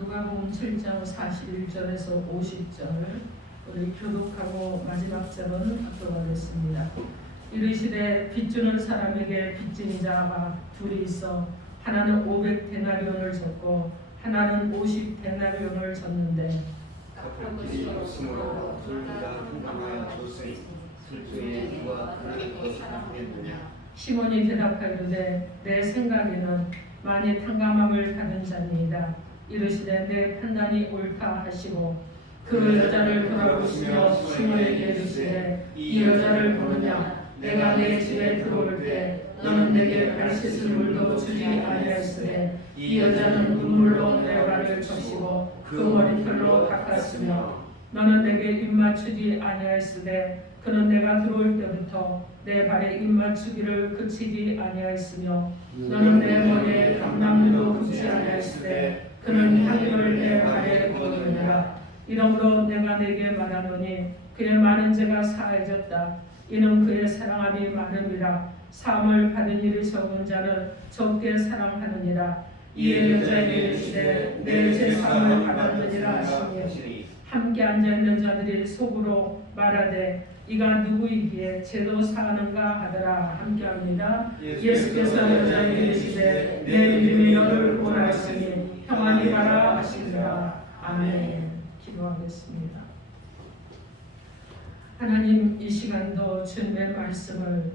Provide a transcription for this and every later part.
누가복음 7장 41절에서 50절 우리 교독하고 마지막 절은 합독하겠습니다. 이르시되 빚주는 사람에게 빚진 자가 둘이 있어 하나는 500데나리온을 졌고 하나는 50데나리온을 졌는데 갚을 길이 없으므로 둘 다 한강하여 줬으니 둘 중에 누가 그를 더 사랑하겠느냐. 시몬이 대답하이르되 내 생각에는 많이 탕감함을 받은 자니이다. 이르시되 내 판단이 옳다 하시고 그 여자를 돌아보시며 시몬에게 이르시되 이 여자를 보느냐. 내가 내 집에 들어올 때 너는 내게 발 씻을 물도 주지 아니하였으되 이 여자는 눈물로 내 발을 적시고 그 머리털로 닦았으며 너는 내게 입맞추지 아니하였으되 그는 내가 들어올 때부터 내 발에 입맞추기를 그치지 아니하였으며 너는 내 머리에 감람류도 붓지 아니하였으되 그는 향유를 내 발에 부었느니라. 이러므로 내가 내게 말하노니 그의 많은 죄가 사해졌다. 이는 그의 사랑함이 많음이라. 사함을 받은 일이 적은 자는 적게 사랑하느니라. 이에 여자에게 이르시되 내 죄 사함을 받았느니라 하시니 함께 앉아있는 자들이 속으로 말하되 이가 누구이기에 죄도 사하는가 하더라. 함께합니다. 예수께서 여자에게 이르시되 내 믿음이 너를 구원하였으니 평안히 가라 하시니라. 아멘. 기도하겠습니다. 하나님, 이 시간도 주님의 말씀을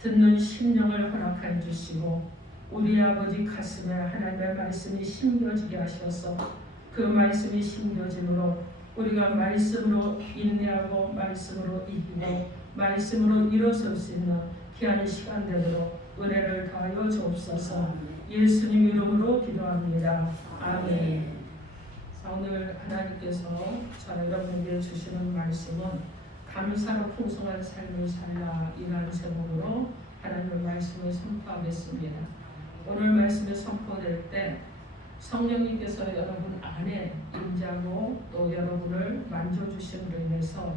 듣는 심령을 허락해 주시고 우리 아버지 가슴에 하나님의 말씀이 심겨지게 하셔서 그 말씀이 심겨짐으로 우리가 말씀으로 인내하고 말씀으로 이기고 말씀으로 일어설 수 있는 귀한 시간 되도록 은혜를 더하여 주옵소서. 예수님 이름으로 기도합니다. 아멘. 자, 오늘 하나님께서 저 여러분에게 주시는 말씀은 감사로 풍성한 삶을 살라 이라는 제목으로 하나님의 말씀을 선포하겠습니다. 오늘 말씀을 선포될 때 성령님께서 여러분 안에 임재하고 또 여러분을 만져주심으로 인해서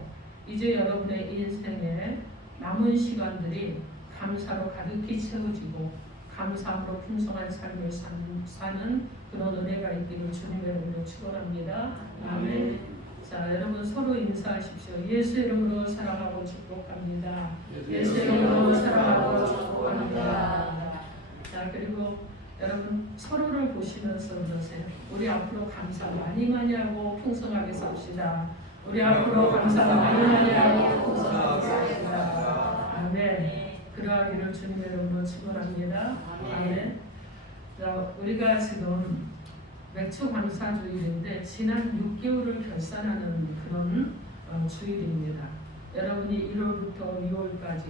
이제 여러분의 인생에 남은 시간들이 감사로 가득히 채워지고 감사함으로 풍성한 삶을 사는 그런 은혜가 있기를 주님의 이름으로 축원합니다. 아멘. 자, 여러분 서로 인사하십시오. 예수 이름으로 사랑하고 축복합니다. 예수 이름으로 사랑하고 축복합니다. 자, 그리고 여러분 서로를 보시면서 그러세요. 우리 앞으로 감사 많이 하고 풍성하게 삽시다. 우리 앞으로 감사 많이 하고 풍성하게 삽시다. 아멘. 그러하기를 주님의 이름으로 축원합니다. 아멘. 자, 우리가 지금 맥주 감사주일인데 지난 6개월을 결산하는 그런 주일입니다. 여러분이 1월부터 6월까지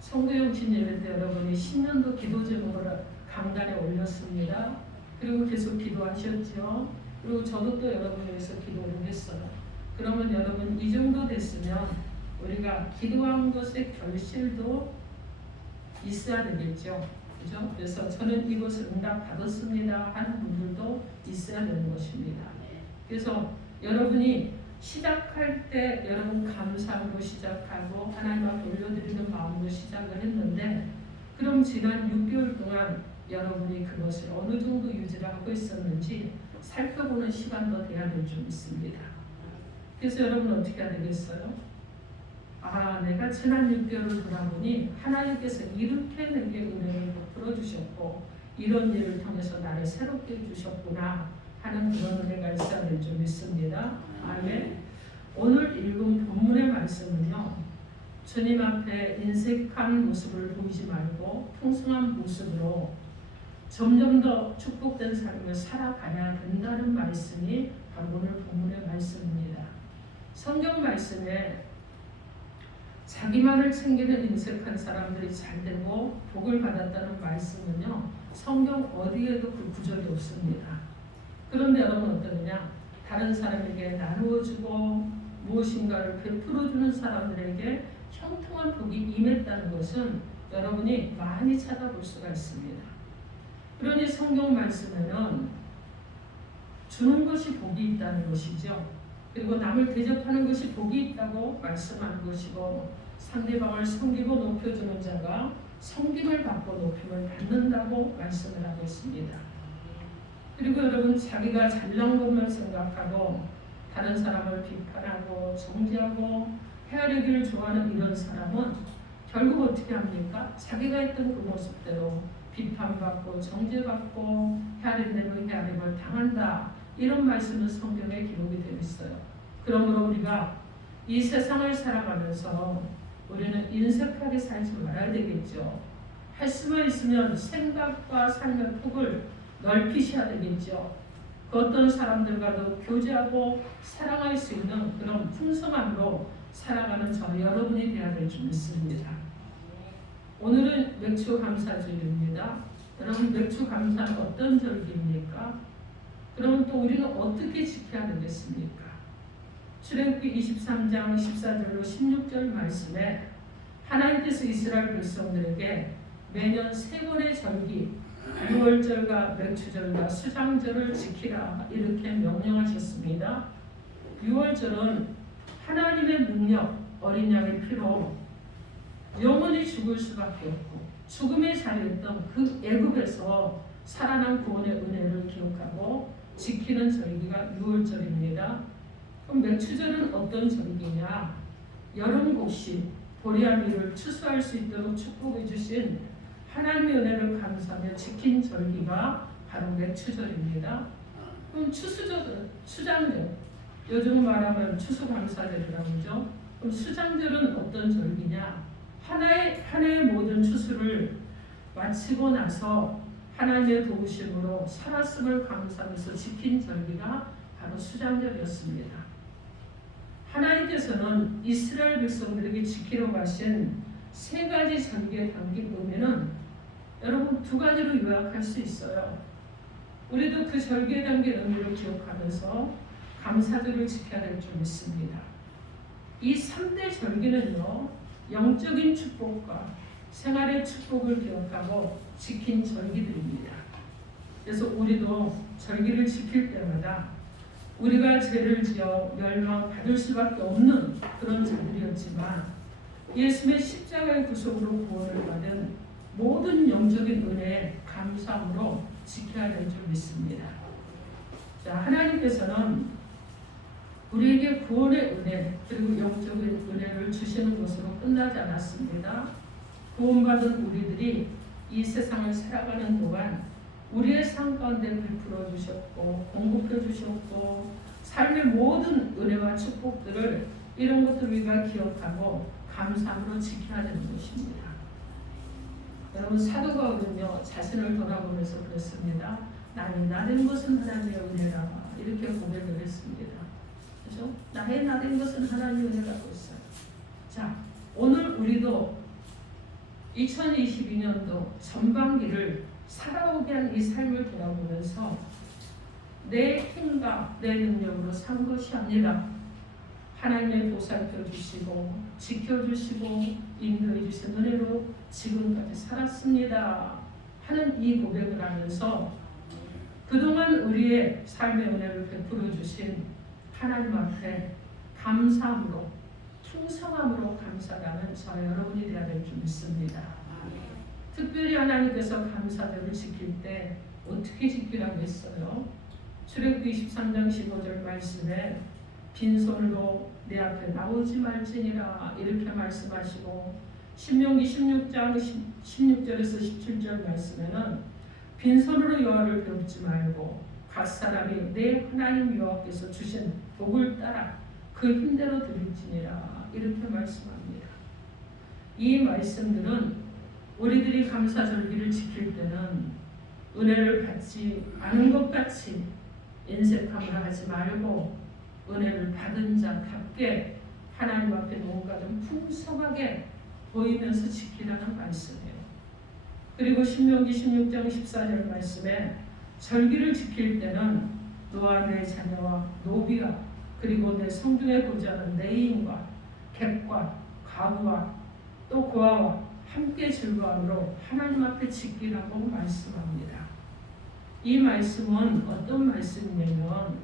성도영신 예배 때 여러분이 10년도 기도 제목을 강단에 올렸습니다. 그리고 계속 기도하셨죠. 그리고 저도 또 여러분을 위해서 기도를 했어요. 그러면 여러분 이 정도 됐으면 우리가 기도한 것의 결실도 있어야 되겠죠. 그죠? 그래서 저는 이것을 응답 받았습니다 하는 분들도 있어야 되는 것입니다. 그래서 여러분이 시작할 때 여러분 감사함으로 시작하고 하나님 앞에 올려드리는 마음으로 시작을 했는데 그럼 지난 6개월 동안 여러분이 그것을 어느 정도 유지를 하고 있었는지 살펴보는 시간도 돼야 될 줄 믿습니다. 그래서 여러분 어떻게 해야 되겠어요? 아, 내가 지난 6개월을 돌아보니 하나님께서 이렇게 내게 은혜를 베풀어 주셨고 이런 일을 통해서 나를 새롭게 해주셨구나 하는 그런 은혜가 있어야 될 줄 믿습니다. 아멘. 오늘 읽은 본문의 말씀은요, 주님 앞에 인색한 모습을 보이지 말고 풍성한 모습으로 점점 더 축복된 삶을 살아가야 된다는 말씀이 바로 오늘 본문의 말씀입니다. 성경 말씀에 자기만을 챙기는 인색한 사람들이 잘되고 복을 받았다는 말씀은요, 성경 어디에도 그 구절이 없습니다. 그런데 여러분 어떠느냐? 다른 사람에게 나누어주고 무엇인가를 베풀어주는 사람들에게 형통한 복이 임했다는 것은 여러분이 많이 찾아볼 수가 있습니다. 그러니 성경 말씀에는 주는 것이 복이 있다는 것이죠. 그리고 남을 대접하는 것이 복이 있다고 말씀하는 것이고 상대방을 섬기고 높여주는 자가 섬김을 받고 높임을 받는다고 말씀을 하고 있습니다. 그리고 여러분 자기가 잘난 것만 생각하고 다른 사람을 비판하고 정죄하고 헤아리기를 좋아하는 이런 사람은 결국 어떻게 합니까? 자기가 했던 그 모습대로 비판받고 정죄받고 헤아린 대로 헤아림을 당한다. 이런 말씀은 성경에 기록이 되어 있어요. 그러므로 우리가 이 세상을 살아가면서 우리는 인색하게 살지 말아야 되겠죠. 할 수만 있으면 생각과 삶의 폭을 넓히셔야 되겠죠. 그 어떤 사람들과도 교제하고 사랑할 수 있는 그런 풍성함으로 살아가는 저 여러분이 되어야 될 줄 믿습니다. 오늘은 맥주 감사절입니다. 여러분 맥주 감사는 어떤 절기입니까? 그럼 또 우리는 어떻게 지켜야 되겠습니까? 출애굽기 23장 14절로 16절 말씀에 하나님께서 이스라엘 백성들에게 매년 3번의 절기 유월절과 맥주절과 수장절을 지키라 이렇게 명령하셨습니다. 유월절은 하나님의 능력 어린 양의 피로 영원히 죽을 수밖에 없고 죽음의 자리였던 그 애굽에서 살아난 구원의 은혜를 기억하고 지키는 절기가 유월절입니다. 그럼 맥주절은 어떤 절기냐? 여름 곡식 보리아미를 추수할 수 있도록 축복해 주신 하나님의 은혜를 감사하며 지킨 절기가 바로 맥주절입니다. 그럼 추수절은 수장절, 요즘 말하면 추수감사절이라고 하죠. 그럼 수장절은 어떤 절기냐? 한 해의 모든 추수를 마치고 나서 하나님의 도우심으로 살았음을 감사하면서 지킨 절기가 바로 수장절이었습니다. 하나님께서는 이스라엘 백성들에게 지키러 가신 3가지 절기에 담긴 의미는 여러분 2가지로 요약할 수 있어요. 우리도 그 절기에 담긴 의미를 기억하면서 감사절을 지켜야 될 줄 믿습니다. 이 3대 절기는요, 영적인 축복과 생활의 축복을 기억하고 지킨 절기들입니다. 그래서 우리도 절기를 지킬 때마다 우리가 죄를 지어 멸망받을 수밖에 없는 그런 자들이었지만 예수의 십자가의 구속으로 구원을 받은 모든 영적인 은혜에 감사함으로 지켜야 될 줄 믿습니다. 자, 하나님께서는 우리에게 구원의 은혜 그리고 영적인 은혜를 주시는 것으로 끝나지 않았습니다. 구원받은 우리들이 이 세상을 살아가는 동안 우리의 삶 가운데 베풀어 주셨고 공급해 주셨고 삶의 모든 은혜와 축복들을 이런 것들을 우리가 기억하고 감사함으로 지켜야 되는 것입니다. 여러분 사도 바울은요 자신을 돌아보면서 그랬습니다. 나의 나된 것은 하나님의 은혜라 이렇게 고백을 했습니다. 그렇죠? 나의 나된 것은 하나님의 은혜라고 했어요. 자, 오늘 우리도 2022년도 전반기를 살아오게 한 이 삶을 돌아보면서 내 힘과 내 능력으로 산 것이 아니라 하나님의 보살펴 주시고 지켜주시고 인도해 주신 은혜로 지금까지 살았습니다 하는 이 고백을 하면서 그동안 우리의 삶의 은혜를 베풀어 주신 하나님 앞에 감사함으로 풍성함으로 감사하는 저 여러분이 되어야 될 줄 믿습니다. 특별히 하나님께서 감사절을 지킬 때 어떻게 지키라고 했어요? 출애굽기 23장 15절 말씀에 빈손으로 내 앞에 나오지 말지니라 이렇게 말씀하시고 신명기 16장 16절에서 17절 말씀에는 빈손으로 여호와를 배웁지 말고 각 사람이 내 하나님 여호와께서 주신 복을 따라 그 힘대로 드릴지니라 이렇게 말씀합니다. 이 말씀들은 우리들이 감사절기를 지킬 때는 은혜를 받지 않은 것 같이 인색함을 하지 말고 은혜를 받은 자답게 하나님 앞에 뭔가 좀 풍성하게 보이면서 지키라는 말씀이에요. 그리고 신명기 16장 14절 말씀에 절기를 지킬 때는 너와 내 자녀와 노비와 그리고 내 성중에 거주하는 내인과 객과 가부와 또 고아와 함께 즐거움으로 하나님 앞에 지키라고 말씀합니다. 이 말씀은 어떤 말씀이냐면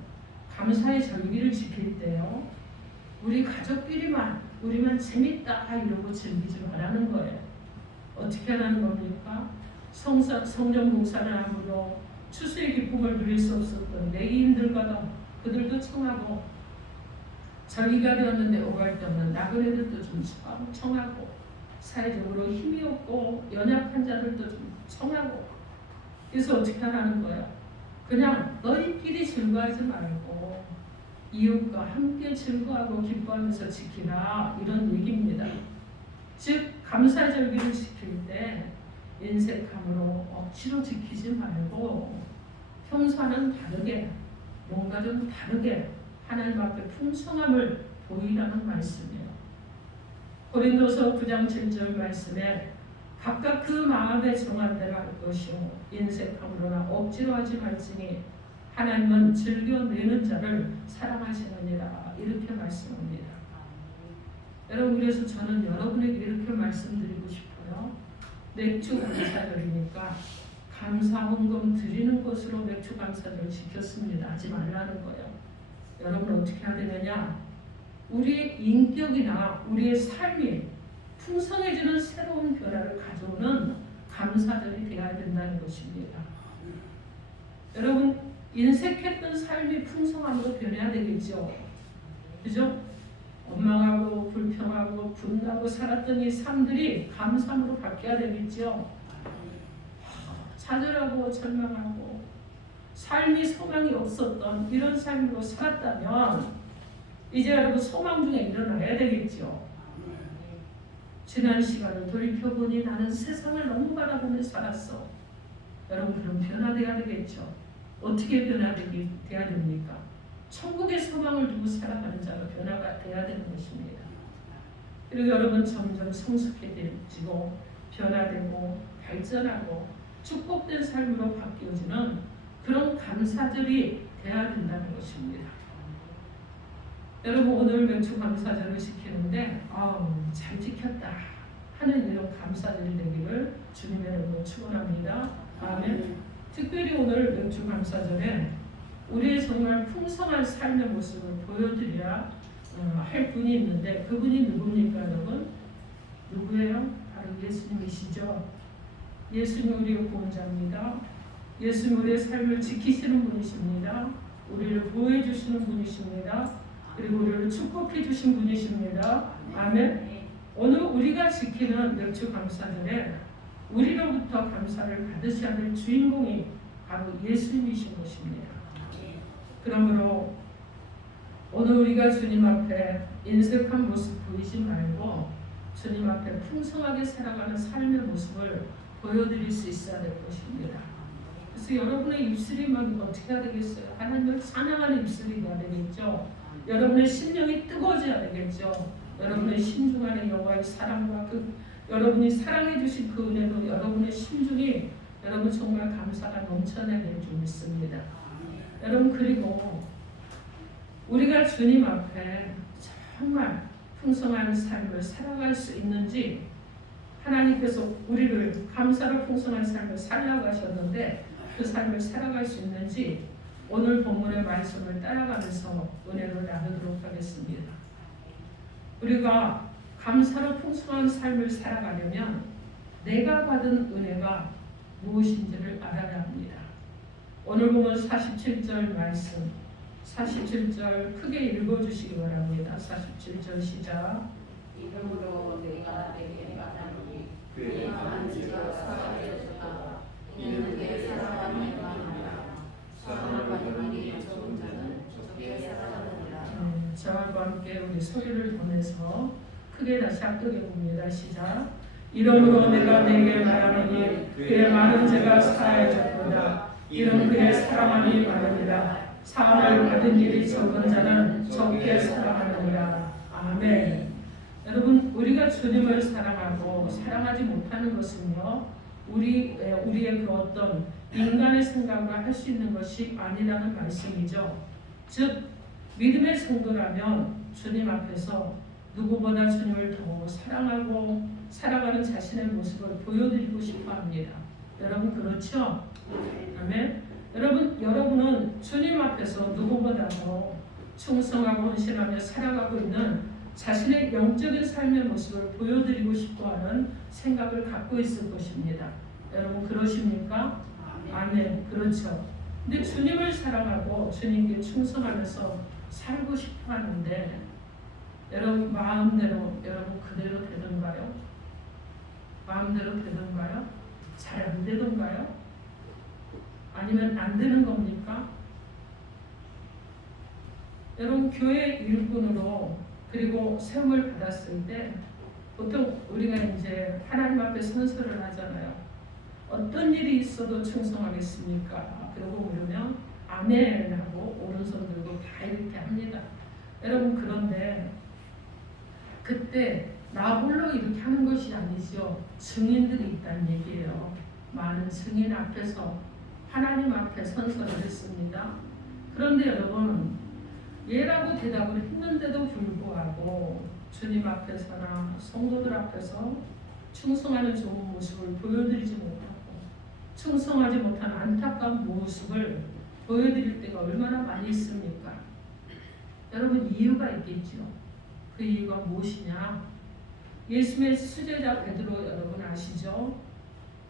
감사의 절기를 지킬 때요 우리 가족끼리만 우리만 재밌다 이러고 즐기지 말라는 거예요. 어떻게 하라는 겁니까? 성전 봉사를 함으로 추수의 기쁨을 누릴 수 없었던 레위인들과도 그들도 청하고 절기가 되었는데 오갈 데 없는 나그네들도 좀 청하고 사회적으로 힘이 없고 연약한 자들도 좀 청하고 그래서 어떻게 하라는 거야? 그냥 너희끼리 즐거워하지 말고 이웃과 함께 즐거워하고 기뻐하면서 지키라 이런 얘기입니다. 즉 감사절기를 지킬 때 인색함으로 억지로 지키지 말고 평소와는 다르게 뭔가 좀 다르게 하나님 앞에 풍성함을 보이라는 말씀이에요. 고린도서 9장 7절 말씀에 각각 그 마음에 정한 대로 할 것이요 인색함으로나 억지로 하지 말지니 하나님은 즐겨내는 자를 사랑하시느니라 이렇게 말씀합니다. 여러분 그래서 저는 여러분에게 이렇게 말씀드리고 싶어요. 맥주 감사절이니까 감사 헌금 드리는 것으로 맥주 감사절을 지켰습니다. 하지 말라는 거예요. 여러분 어떻게 해야 되느냐? 우리의 인격이나 우리의 삶이 풍성해지는 새로운 변화를 가져오는 감사절이 되어야 된다는 것입니다. 여러분 인색했던 삶이 풍성함으로 변해야 되겠죠. 그죠? 원망하고 불평하고 분노하고 살았던 이 삶들이 감사함으로 바뀌어야 되겠죠. 좌절하고 절망하고 삶이 소망이 없었던 이런 삶으로 살았다면 이제 여러분 소망 중에 일어나야 되겠죠. 지난 시간을 돌이켜보니 나는 세상을 너무 바라보며 살았어. 여러분 그럼 변화돼야 되겠죠. 어떻게 변화돼야 됩니까? 천국의 소망을 두고 살아가는 자로 변화가 돼야 되는 것입니다. 그리고 여러분 점점 성숙해지고 변화되고 발전하고 축복된 삶으로 바뀌어지는 그런 감사절이 돼야 된다는 것입니다. 여러분 오늘 맥주 감사절을 지키는데 잘 지켰다 하는 이런 감사절이 되기를 주님의 이름으로 축원합니다. 아멘. 특별히 오늘 맥주 감사절에 우리의 정말 풍성한 삶의 모습을 보여드려야 할 분이 있는데 그분이 누굽니까 여러분? 누구예요? 바로 예수님이시죠. 예수님 우리의 구원자입니다. 예수님 우리의 삶을 지키시는 분이십니다. 우리를 보호해 주시는 분이십니다. 그리고 우리를 축복해 주신 분이십니다. 아멘. 오늘 우리가 지키는 맥주 감사절에 우리로부터 감사를 받으셔야 될 주인공이 바로 예수님이신 것입니다. 그러므로 오늘 우리가 주님 앞에 인색한 모습 보이지 말고 주님 앞에 풍성하게 살아가는 삶의 모습을 보여드릴 수 있어야 될 것입니다. 그래서 여러분의 입술이 막 어떻게 해야 되겠어요? 하나님을 찬양하는 입술이 돼야 되겠죠. 여러분의 심령이 뜨거워져야 되겠죠. 여러분의 심중 안에 여호와의 사랑과 여러분이 사랑해 주신 그 은혜로 여러분의 심중이 여러분 정말 감사가 넘쳐나게 될 줄 믿습니다. 여러분 그리고 우리가 주님 앞에 정말 풍성한 삶을 살아갈 수 있는지 하나님께서 우리를 감사로 풍성한 삶을 살라고 하셨는데 그 삶을 살아갈 수 있는지 오늘 본문의 말씀을 따라가면서 은혜를 나누도록 하겠습니다. 우리가 감사로 풍성한 삶을 살아가려면 내가 받은 은혜가 무엇인지를 알아야 합니다. 오늘 보면 47절 말씀 47절 크게 읽어주시기 바랍니다. 47절 시작. 이름으로 내가 내게 말하노니 그의 많은 죄가 사하여졌다. 이는 내 사랑함이 많으라. 사랑을 받으니 적은 자는 적게 살아가느니라. 저와 함께 우리 소리를 보내서 크게 다시 합독해 봅니다. 시작. 이름으로 내가 내게 말하노니 그의 많은 죄가 사하여졌구나. 이는 그의 사랑함이 많으니라. 사함을 받은 일이 적은 자는 적게 살아가느니라. 아멘. 여러분 우리가 주님을 사랑하고 사랑하지 못하는 것은요 우리의 그 어떤 인간의 생각으로 할 수 있는 것이 아니라는 말씀이죠. 즉 믿음의 성도라면 주님 앞에서 누구보다 주님을 더 사랑하고 살아가는 자신의 모습을 보여드리고 싶어합니다. 여러분 그렇죠? 아멘. 여러분은 주님 앞에서 누구보다 더 충성하고 헌신하며 살아가고 있는 자신의 영적인 삶의 모습을 보여드리고 싶어하는 생각을 갖고 있을 것입니다. 여러분 그러십니까? 아멘. 그렇죠. 근데 주님을 사랑하고 주님께 충성하면서 살고 싶어 하는데 여러분 마음대로 여러분 그대로 되던가요? 마음대로 되던가요? 잘 안 되던가요? 아니면 안 되는 겁니까? 여러분 교회 일꾼으로 그리고 세움을 받았을 때 보통 우리가 이제 하나님 앞에 선서를 하잖아요. 어떤 일이 있어도 충성하겠습니까? 그러고 그러면 아멘 하고 오른손 들고 다 이렇게 합니다. 여러분 그런데 그때 나 홀로 이렇게 하는 것이 아니죠. 증인들이 있다는 얘기예요. 많은 증인 앞에서 하나님 앞에 선서를 했습니다. 그런데 여러분 예라고 대답을 했는데도 불구하고 주님 앞에서나 성도들 앞에서 충성하는 좋은 모습을 보여드리지 못하고 충성하지 못한 안타까운 모습을 보여드릴 때가 얼마나 많이 있습니까? 여러분 이유가 있겠죠. 그 이유가 무엇이냐? 예수님의 수제자 베드로 여러분 아시죠?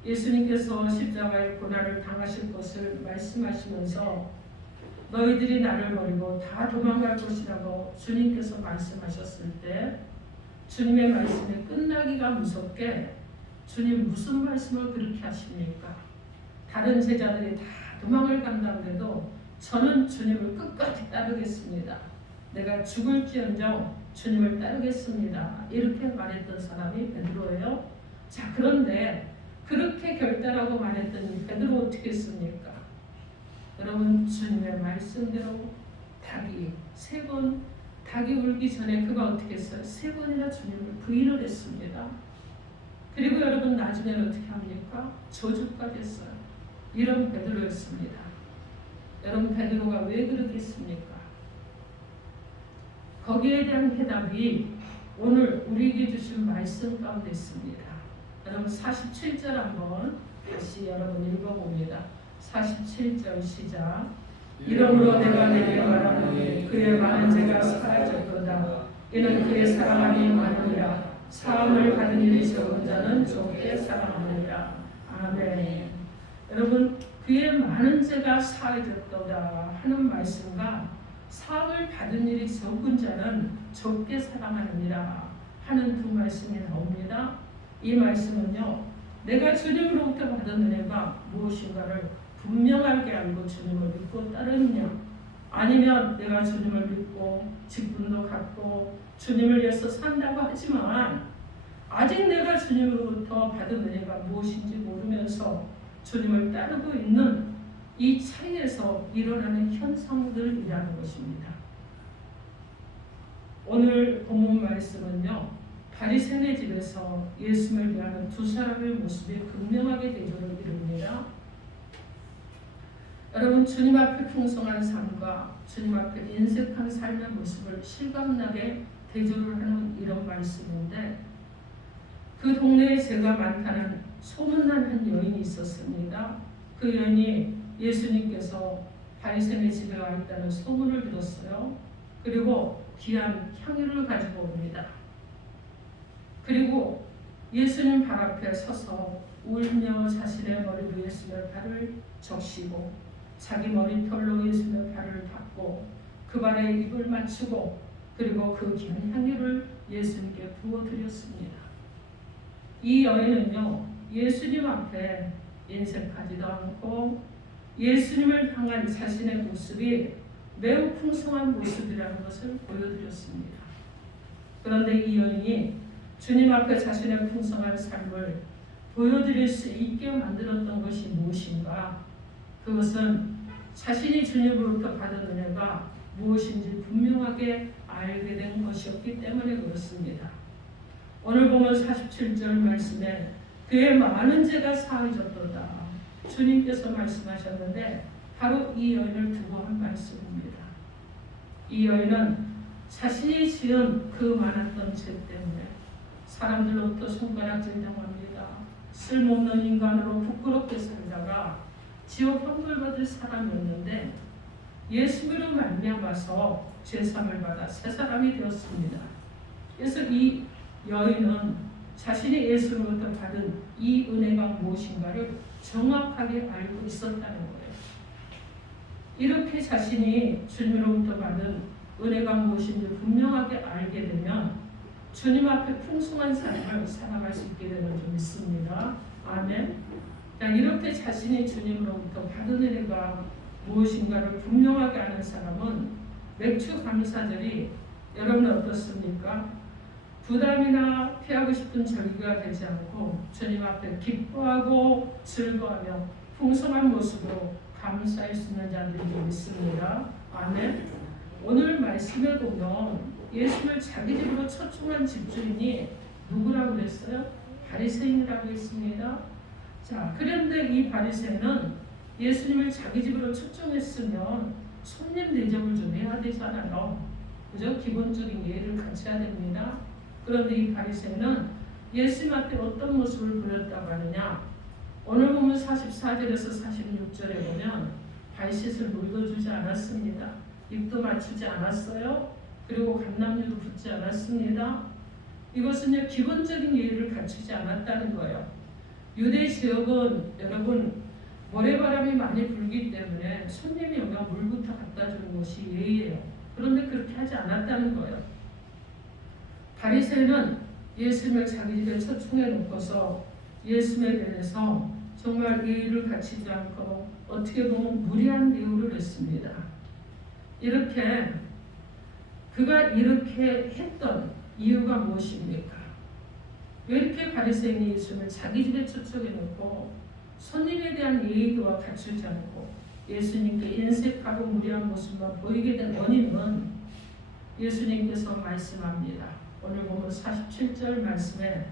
예수님께서 십자가의 고난을 당하실 것을 말씀하시면서 너희들이 나를 버리고 다 도망갈 것이라고 주님께서 말씀하셨을 때 주님의 말씀이 끝나기가 무섭게 주님 무슨 말씀을 그렇게 하십니까? 다른 제자들이 다 도망을 간다고 저는 주님을 끝까지 따르겠습니다. 내가 죽을지언정 주님을 따르겠습니다. 이렇게 말했던 사람이 베드로예요. 자, 그런데 그렇게 결단하고 말했던 이 베드로 어떻게 했습니까? 여러분 주님의 말씀대로 닭이 울기 전에 그가 어떻게 했어요? 3번이나 주님을 부인을 했습니다. 그리고 여러분 나중에는 어떻게 합니까? 저주까지 했어요. 이런 베드로였습니다. 여러분 베드로가 왜 그렇겠습니까? 거기에 대한 해답이 오늘 우리에게 주신 말씀 가운데 있습니다. 여러분 47절 한번 다시 여러분 읽어봅니다. 47절 시작. 이러므로 내가 내게 말하노니 그의 많은 죄가 사하였도다. 이는 그의 사랑함이 많으니라. 사함을 받은 일이 적은 자는 좁게 사랑하느니라. 아멘. 여러분 그의 많은 죄가 사하였도다 하는 말씀과 사함을 받은 일이 적은 자는 좁게 사랑하느니라 하는 두 말씀이 나옵니다. 이 말씀은요, 내가 주님으로부터 받은 은혜가 무엇인가를 분명하게 알고 주님을 믿고 따르느냐, 아니면 내가 주님을 믿고 직분도 갖고 주님을 위해서 산다고 하지만 아직 내가 주님으로부터 받은 은혜가 무엇인지 모르면서 주님을 따르고 있는 이 차이에서 일어나는 현상들이라는 것입니다. 오늘 본문 말씀은요, 바리새인의 집에서 예수님을 대하는 두 사람의 모습이 극명하게 대조를 이룹니다. 여러분 주님 앞에 풍성한 삶과 주님 앞에 인색한 삶의 모습을 실감나게 대조를 하는 이런 말씀인데, 그 동네에 죄가 많다는 소문난 한 여인이 있었습니다. 그 여인이 예수님께서 바리새인의 집에 와 있다는 소문을 들었어요. 그리고 귀한 향유를 가지고 옵니다. 그리고 예수님 발 앞에 서서 울며 자신의 머리로 예수님의 발을 적시고 자기 머리털로 예수님의 발을 닦고 그 발에 입을 맞추고 그리고 그 귀한 향유를 예수님께 부어드렸습니다. 이 여인은요, 예수님 앞에 인색하지도 않고 예수님을 향한 자신의 모습이 매우 풍성한 모습이라는 것을 보여드렸습니다. 그런데 이 여인이 주님 앞에 자신의 풍성한 삶을 보여드릴 수 있게 만들었던 것이 무엇인가? 그것은 자신이 주님으로부터 받은 은혜가 무엇인지 분명하게 알게 된 것이었기 때문에 그렇습니다. 오늘 보면 47절 말씀에 그의 많은 죄가 사하여졌도다. 주님께서 말씀하셨는데 바로 이 여인을 두고 한 말씀입니다. 이 여인은 자신이 지은 그 많았던 죄 때문에 사람들로부터 손가락질 당합니다. 쓸모없는 인간으로 부끄럽게 살다가 지옥 형벌 받을 사람이었는데 예수님으로 말미암아서 죄사함을 받아 새 사람이 되었습니다. 그래서 이 여인은 자신이 예수로부터 받은 이 은혜가 무엇인가를 정확하게 알고 있었다는 거예요. 이렇게 자신이 주님으로부터 받은 은혜가 무엇인지 분명하게 알게 되면 주님 앞에 풍성한 삶을 살아갈 수 있게 되는 줄 믿습니다. 아멘. 이렇게 자신이 주님으로부터 받은 은혜가 무엇인가를 분명하게 아는 사람은 맥주 감사절이 여러분 어떻습니까? 부담이나 피하고 싶은 절기가 되지 않고 주님 앞에 기뻐하고 즐거워하며 풍성한 모습으로 감사할 수 있는 자들이 믿습니다. 아멘. 오늘 말씀에 보면 예수를 자기 집으로 초청한 집주인이 누구라고 그랬어요? 바리새인이라고 했습니다. 자, 그런데 이 바리새인은 예수님을 자기 집으로 초청했으면 손님 대접을 좀 해야 되잖아요. 그죠? 기본적인 예를 갖춰야 됩니다. 그런데 이 바리새인은 예수님 앞에 어떤 모습을 보였다고 하느냐? 오늘 보면 44절에서 46절에 보면 발짓을 물도 주지 않았습니다. 입도 맞추지 않았어요. 그리고 감람류도 붓지 않았습니다. 이것은 기본적인 예의를 갖추지 않았다는 거예요. 유대 지역은 여러분 모래바람이 많이 불기 때문에 손님이 오면 물부터 갖다 주는 것이 예의예요. 그런데 그렇게 하지 않았다는 거예요. 바리새인은 예수님을 자기 집에 초청해 놓고서 예수님에 대해서 정말 예의를 갖추지 않고 어떻게 보면 무리한 대우를 했습니다. 이렇게 그가 이렇게 했던 이유가 무엇입니까? 왜 이렇게 바리새인이 예수님을 자기 집에 초청해 놓고 손님에 대한 예의도와 갖추지 않고 예수님께 인색하고 무리한 모습만 보이게 된 원인은 예수님께서 말씀합니다. 오늘 보면 47절 말씀에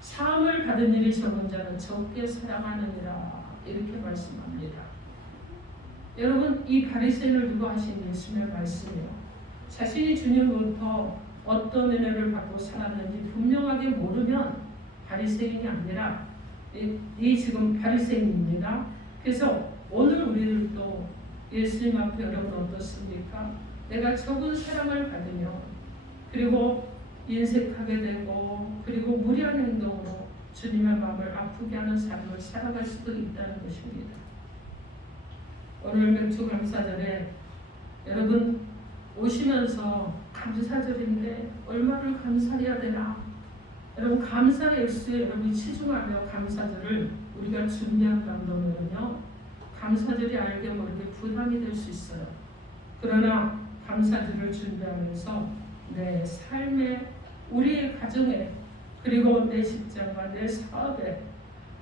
사함을 받은 일이 적은 자는 적게 사랑하느니라 이렇게 말씀합니다. 여러분 이 바리새인을 두고 하신 예수님의 말씀이요. 자신이 주님으로부터 어떤 은혜를 받고 살았는지 분명하게 모르면 바리새인이 아니라 이 지금 바리새인입니다. 그래서 오늘 우리를 또 예수님 앞에 여러분 어떻습니까? 내가 적은 사랑을 받으며 그리고 인색하게 되고 그리고 무리한 행동으로 주님의 마음을 아프게 하는 삶을 살아갈 수도 있다는 것입니다. 오늘 맥주 감사절에 여러분 오시면서 감사절인데 얼마를 감사해야 되나? 여러분 감사의 일수에 여러분이 치중하며 감사절을 우리가 준비한다 그러면요 감사절이 알게 모르게 부담이 될 수 있어요. 그러나 감사절을 준비하면서 내 삶에 우리의 가정에 그리고 내 직장과 내 사업에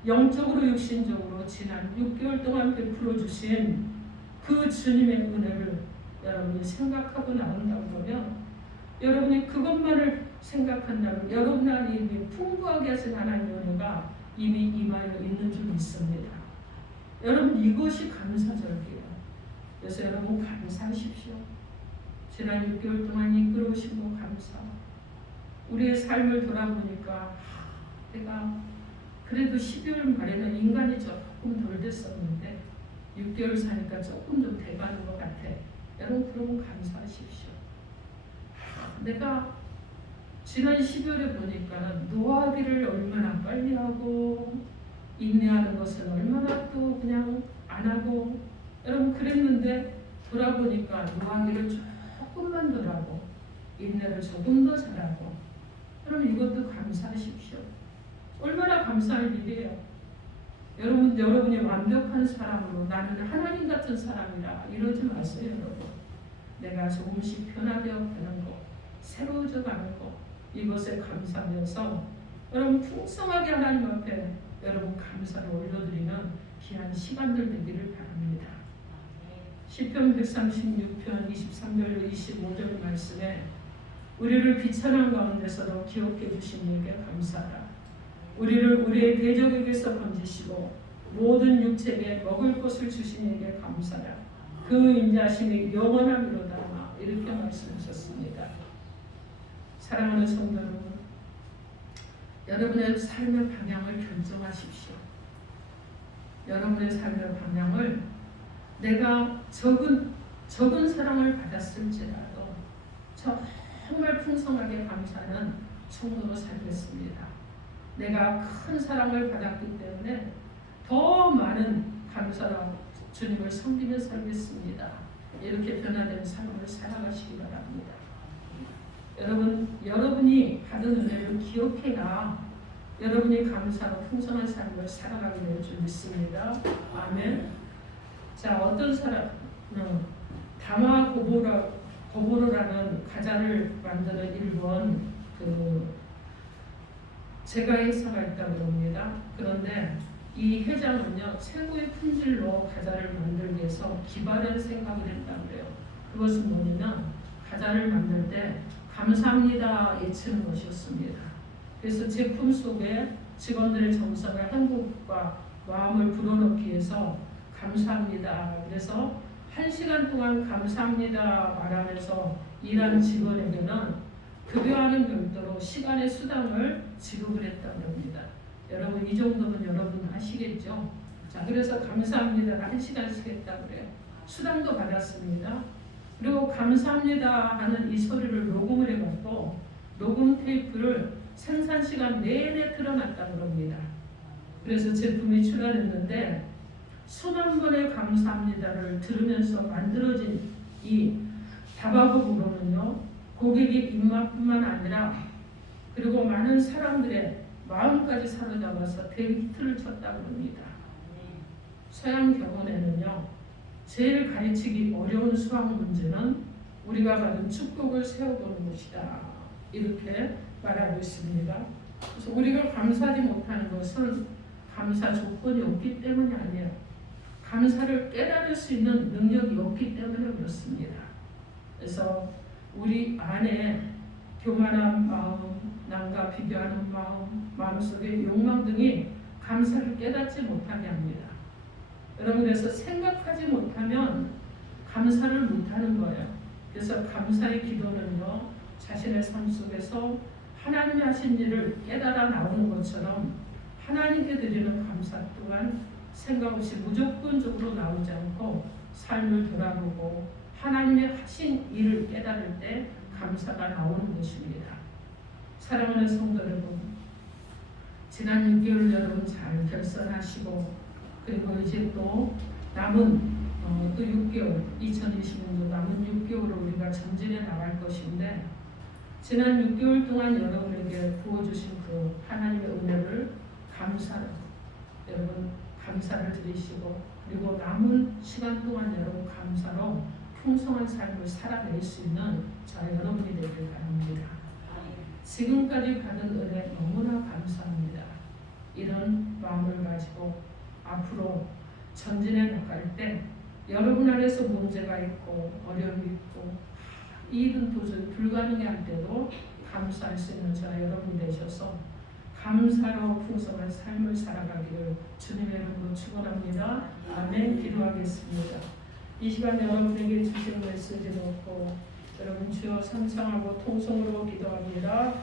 영적으로 육신적으로 지난 6개월 동안 베풀어 주신 그 주님의 은혜를 여러분이 생각하고 나온다고 그러면 여러분이 그것만을 생각한다면 여러분 안에 이미 풍부하게 하신 하나님의 은혜가 이미 임하여 있는 줄 믿습니다. 여러분 이것이 감사절기예요. 그래서 여러분 감사하십시오. 지난 6개월 동안 이끌어오신 거 감사. 우리의 삶을 돌아보니까 내가 그래도 12월 말에는 인간이 조금 덜 됐었는데 6개월 사니까 조금 좀 돼가는 것 같아. 여러분 그러면 감사하십시오. 내가 지난 12월에 보니까 노하기를 얼마나 빨리 하고 인내하는 것은 얼마나 또 그냥 안 하고 여러분 그랬는데 돌아보니까 노하기를 조금만 더 하고 인내를 조금 더 잘하고 그럼 이것도 감사하십시오. 얼마나 감사할 일이에요. 여러분이 완벽한 사람으로 나는 하나님 같은 사람이라 이러지 마세요. 여러분. 내가 조금씩 변화되어 가는 것 새로워져 가는 것 이것에 감사하면서 여러분 풍성하게 하나님 앞에 여러분 감사를 올려드리는 귀한 시간들 되기를 바랍니다. 시편 136편 23절 25절 말씀에 우리를 비천한 가운데서도 기억해 주신 이에게 감사하라. 우리를 우리의 대적에게서 건지시고 모든 육체에게 먹을 것을 주신 이에게 감사하라. 그 인자심이 영원하미로다 이렇게 말씀하셨습니다. 사랑하는 성도 여러분, 여러분의 삶의 방향을 결정하십시오. 여러분의 삶의 방향을 내가 적은 사랑을 받았을지라도 정말 풍성하게 감사하는 성도로 살겠습니다. 내가 큰 사랑을 받았기 때문에 더 많은 감사로 주님을 섬기며 살겠습니다. 이렇게 변화된 삶을 살아가시기 바랍니다. 여러분이 받은 은혜를 기억해야 여러분이 감사로 풍성한 삶을 살아가게 될 줄 믿습니다. 아멘. 자, 어떤 사람은 다마 고보로라는 과자를 만드는 일본 제가 회사가 있다고 합니다. 그런데 이 회장은요, 최고의 품질로 과자를 만들기 위해서 기발한 생각을 했다고 그래요. 그것은 뭐냐면 과자를 만들 때 감사합니다 외치는 것이었습니다. 그래서 제품 속에 직원들의 정성과 행복과 마음을 불어넣기 위해서 감사합니다. 그래서 1시간 동안 감사합니다 말하면서 일한 직원에게는 급여하는 별도로 시간의 수당을 지급을 했다고 합니다. 여러분 이 정도는 여러분 아시겠죠? 자, 그래서 감사합니다를 1시간씩 했다고 그래요. 수당도 받았습니다. 그리고 감사합니다 하는 이 소리를 녹음을 해갖고 녹음 테이프를 생산 시간 내내 틀어놨다고 합니다. 그래서 제품이 출하됐는데 수만 번의 감사합니다를 들으면서 만들어진 이 다바고보로는요, 고객의 입맛뿐만 아니라 그리고 많은 사람들의 마음까지 사로잡아서 대히트를 쳤다고 합니다. 서양 경원에는요, 제일 가르치기 어려운 수학 문제는 우리가 받은 축복을 세워보는 것이다. 이렇게 말하고 있습니다. 그래서 우리가 감사하지 못하는 것은 감사 조건이 없기 때문이 아니에요. 감사를 깨달을 수 있는 능력이 없기 때문에 그렇습니다. 그래서 우리 안에 교만한 마음, 남과 비교하는 마음, 마음속의 욕망 등이 감사를 깨닫지 못하게 합니다. 여러분, 그래서 생각하지 못하면 감사를 못하는 거예요. 그래서 감사의 기도는요, 자신의 삶 속에서 하나님이 하신 일을 깨달아 나오는 것처럼 하나님께 드리는 감사 또한 생각 없이 무조건적으로 나오지 않고 삶을 돌아보고 하나님의 하신 일을 깨달을 때 감사가 나오는 것입니다. 사랑하는 성도 여러분, 지난 6개월 여러분 잘 결산하시고 그리고 이제 또 남은 또 6개월, 2020년도 남은 6개월을 우리가 전진해 나갈 것인데 지난 6개월 동안 여러분에게 부어주신 그 하나님의 은혜를 감사로 여러분 감사를 드리시고 그리고 남은 시간 동안 여러분 감사로 풍성한 삶을 살아낼 수 있는 저 여러분이 되길 바랍니다. 지금까지 받은 은혜 너무나 감사합니다. 이런 마음을 가지고 앞으로 전진해 나갈 때 여러분 안에서 문제가 있고 어려움이 있고 이 일은 도저히 불가능할 때도 감사할 수 있는 저 여러분이 되셔서 감사로 풍성한 삶을 살아가기를 주님의 이름으로 축원합니다. 아멘. 기도하겠습니다. 이 시간 여러분에게 주신 메시지 놓고 여러분 주여 삼창하고 통성으로 기도합니다.